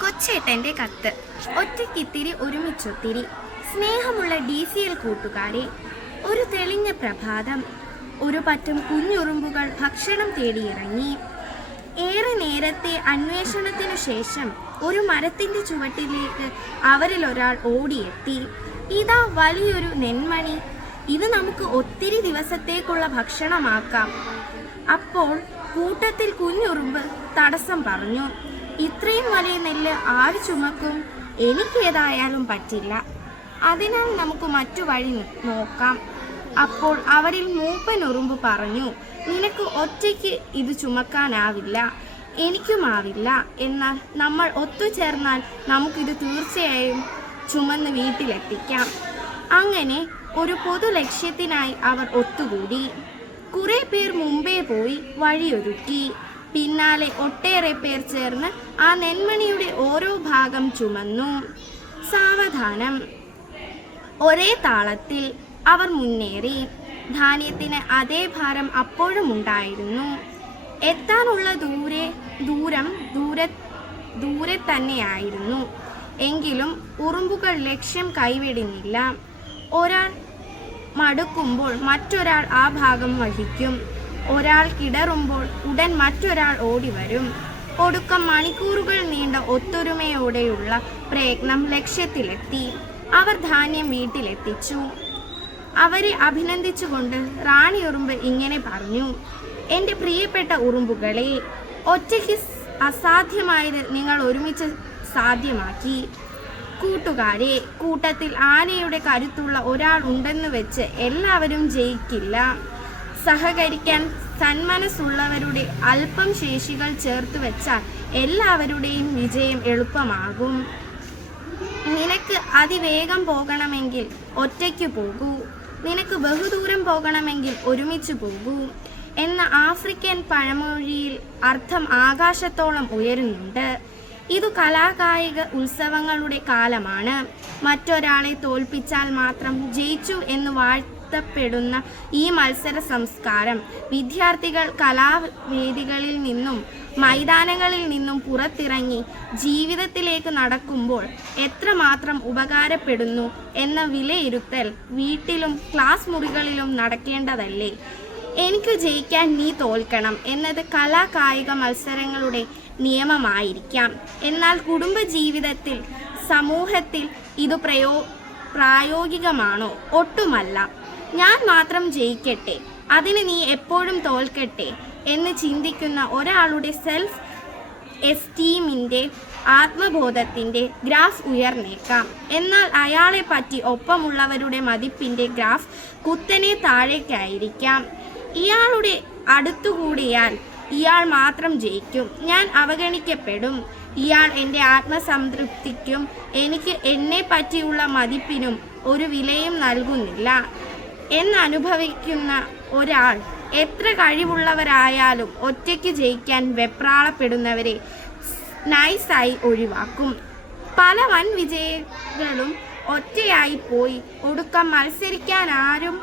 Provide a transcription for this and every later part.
കൊച്ചേട്ടൻ്റെ കത്ത്. ഒറ്റയ്ക്കിത്തിരി ഒരുമിച്ചൊത്തിരി. സ്നേഹമുള്ള DCL കൂട്ടുകാരെ, ഒരു തെളിഞ്ഞ പ്രഭാതം. ഒരു പറ്റം കുഞ്ഞുറുമ്പുകൾ ഭക്ഷണം തേടിയിറങ്ങി. ഏറെ നേരത്തെ അന്വേഷണത്തിനു ശേഷം ഒരു മരത്തിൻ്റെ ചുവട്ടിലേക്ക് അവരിലൊരാൾ ഓടിയെത്തി. ഇതാ വലിയൊരു നെന്മണി, ഇത് നമുക്ക് ഒത്തിരി ദിവസത്തേക്കുള്ള ഭക്ഷണമാക്കാം. അപ്പോൾ കൂട്ടത്തിൽ കുഞ്ഞുറുമ്പ് തടസ്സം പറഞ്ഞു. ഇത്രയും വലിയ നെല്ല് ആര് ചുമക്കും? എനിക്കേതായാലും പറ്റില്ല. അതിനാൽ നമുക്ക് മറ്റു വഴി നോക്കാം. അപ്പോൾ അവരിൽ മൂപ്പൻ ഉറുമ്പ് പറഞ്ഞു, നിനക്ക് ഒറ്റയ്ക്ക് ഇത് ചുമക്കാനാവില്ല, എനിക്കുമാവില്ല. എന്നാൽ നമ്മൾ ഒത്തുചേർന്നാൽ നമുക്കിത് തീർച്ചയായും ചുമന്ന് വീട്ടിലെത്തിക്കാം. അങ്ങനെ ഒരു പൊതു ലക്ഷ്യത്തിനായി അവർ ഒത്തുകൂടി. കുറേ പേർ മുമ്പേ പോയി വഴിയൊരുക്കി. പിന്നാലെ ഒട്ടേറെ പേർ ചേർന്ന് ആ നെന്മണിയുടെ ഓരോ ഭാഗം ചുമന്നു. സാവധാനം ഒരേ താളത്തിൽ അവർ മുന്നേറി. ധാന്യത്തിന് അതേ ഭാരം അപ്പോഴും ഉണ്ടായിരുന്നു. എത്താനുള്ള ദൂരെ തന്നെയായിരുന്നു. എങ്കിലും ഉറുമ്പുകൾ ലക്ഷ്യം കൈവിടുന്നില്ല. ഒരാൾ മടുക്കുമ്പോൾ മറ്റൊരാൾ ആ ഭാഗം വഹിക്കും. ഒരാൾ കിടറുമ്പോൾ ഉടൻ മറ്റൊരാൾ ഓടിവരും. ഒടുക്കം മണിക്കൂറുകൾ നീണ്ട ഒത്തൊരുമയോടെയുള്ള പ്രയത്നം ലക്ഷ്യത്തിലെത്തി. അവർ ധാന്യം വീട്ടിലെത്തിച്ചു. അവരെ അഭിനന്ദിച്ചുകൊണ്ട് റാണി ഉറുമ്പ് ഇങ്ങനെ പറഞ്ഞു, എൻ്റെ പ്രിയപ്പെട്ട ഉറുമ്പുകളെ, ഒറ്റയ്ക്ക് അസാധ്യമായത് നിങ്ങൾ ഒരുമിച്ച് സാധ്യമാക്കി. കൂട്ടുകാരെ, കൂട്ടത്തിൽ ആനയുടെ കരുത്തുള്ള ഒരാൾ ഉണ്ടെന്ന് വെച്ച് എല്ലാവരും ജയിക്കില്ല. സഹകരിക്കാൻ സന്മനസ്സുള്ളവരുടെ അല്പം ശേഷികൾ ചേർത്ത് വെച്ചാൽ എല്ലാവരുടെയും വിജയം എളുപ്പമാകും. നിനക്ക് അതിവേഗം പോകണമെങ്കിൽ ഒറ്റയ്ക്ക് പോകൂ, നിനക്ക് ബഹുദൂരം പോകണമെങ്കിൽ ഒരുമിച്ച് പോകൂ എന്ന ആഫ്രിക്കൻ പഴമൊഴിയിൽ അർത്ഥം ആകാശത്തോളം ഉയരുന്നുണ്ട്. ഇതു കലാകായിക ഉത്സവങ്ങളുടെ കാലമാണ്. മറ്റൊരാളെ തോൽപ്പിച്ചാൽ മാത്രം ജയിച്ചു എന്ന് വാഴ്ത്തപ്പെടുന്ന ഈ മത്സര സംസ്കാരം വിദ്യാർത്ഥികൾ കലാവേദികളിൽ നിന്നും മൈതാനങ്ങളിൽ നിന്നും പുറത്തിറങ്ങി ജീവിതത്തിലേക്ക് നടക്കുമ്പോൾ എത്രമാത്രം ഉപകാരപ്പെടുന്നു എന്ന വിലയിരുത്തൽ വീട്ടിലും ക്ലാസ് മുറികളിലും നടക്കേണ്ടതല്ലേ? എനിക്ക് ജയിക്കാൻ നീ തോൽക്കണം എന്നത് കലാകായിക മത്സരങ്ങളുടെ നിയമമായിരിക്കാം. എന്നാൽ കുടുംബജീവിതത്തിൽ, സമൂഹത്തിൽ ഇത് പ്രായോഗികമാണോ? ഒട്ടുമല്ല. ഞാൻ മാത്രം ജയിക്കട്ടെ, അതിന് നീ എപ്പോഴും തോൽക്കട്ടെ എന്ന് ചിന്തിക്കുന്ന ഒരാളുടെ സെൽഫ് എസ്റ്റീമിൻ്റെ, ആത്മബോധത്തിൻ്റെ ഗ്രാഫ് ഉയർന്നേക്കാം. എന്നാൽ അയാളെ പറ്റി ഒപ്പമുള്ളവരുടെ മതിപ്പിൻ്റെ ഗ്രാഫ് കുത്തനെ താഴേക്കായിരിക്കാം. ഇയാളുടെ അടുത്തുകൂടിയാൽ ഇയാൾ മാത്രം ജയിക്കും, ഞാൻ അവഗണിക്കപ്പെടും. ഇയാൾ എൻ്റെ ആത്മസംതൃപ്തിക്കും എനിക്ക് എന്നെ പറ്റിയുള്ള മതിപ്പിനും ഒരു വിലയും നൽകുന്നില്ല എന്നനുഭവിക്കുന്ന ഒരാൾ എത്ര കഴിവുള്ളവരായാലും ഒറ്റയ്ക്ക് ജയിക്കാൻ വെപ്രാളപ്പെടുന്നവരെ നൈസായി ഒഴിവാക്കും. പല വൻ വിജയികളും ഒറ്റയായി പോയി ഒടുക്കം മത്സരിക്കാൻ ആരും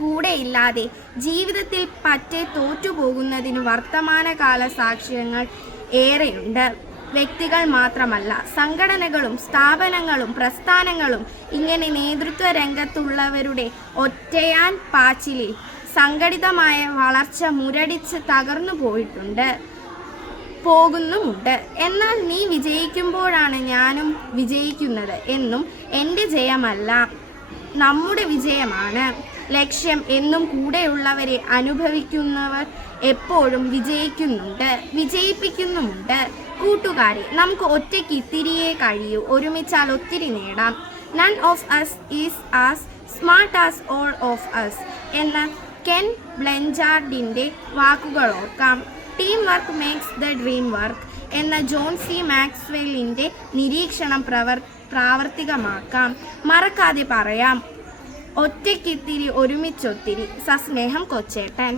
കൂടെയില്ലാതെ ജീവിതത്തിൽ പറ്റെ തോറ്റുപോകുന്നതിന് വർത്തമാനകാല സാക്ഷ്യങ്ങൾ ഏറെയുണ്ട്. വ്യക്തികൾ മാത്രമല്ല, സംഘടനകളും സ്ഥാപനങ്ങളും പ്രസ്ഥാനങ്ങളും ഇങ്ങനെ നേതൃത്വ രംഗത്തുള്ളവരുടെ ഒറ്റയാൻ പാച്ചിലിൽ സംഘടിതമായ വളർച്ച മുരടിച്ച് തകർന്നു പോകുന്നുമുണ്ട്. എന്നാൽ നീ വിജയിക്കുമ്പോഴാണ് ഞാനും വിജയിക്കുന്നത് എന്നും എൻ്റെ ജയമല്ല, നമ്മുടെ വിജയമാണ് ലക്ഷ്യം എന്നും കൂടെയുള്ളവരെ അനുഭവിക്കുന്നവർ എപ്പോഴും വിജയിപ്പിക്കുന്നുമുണ്ട്. കൂട്ടുകാരെ, നമുക്ക് ഒറ്റയ്ക്ക് ഇത്തിരിയേ കഴിയൂ, ഒരുമിച്ചാൽ ഒത്തിരി നേടാം. None of us is as smart as all of us എന്ന കെൻ ബ്ലഞ്ചാർഡിൻ്റെ വാക്കുകൾ ഓർക്കാം. Team work makes the dream work എന്ന ജോൺ സി മാക്സ്വെല്ലിൻ്റെ നിരീക്ഷണം പ്രാവർത്തികമാക്കാം. മറക്കാതെ പറയാം, ഒറ്റയ്ക്കിത്തിരി ഒരുമിച്ചൊത്തിരി. സസ്നേഹം, കൊച്ചേട്ടൻ.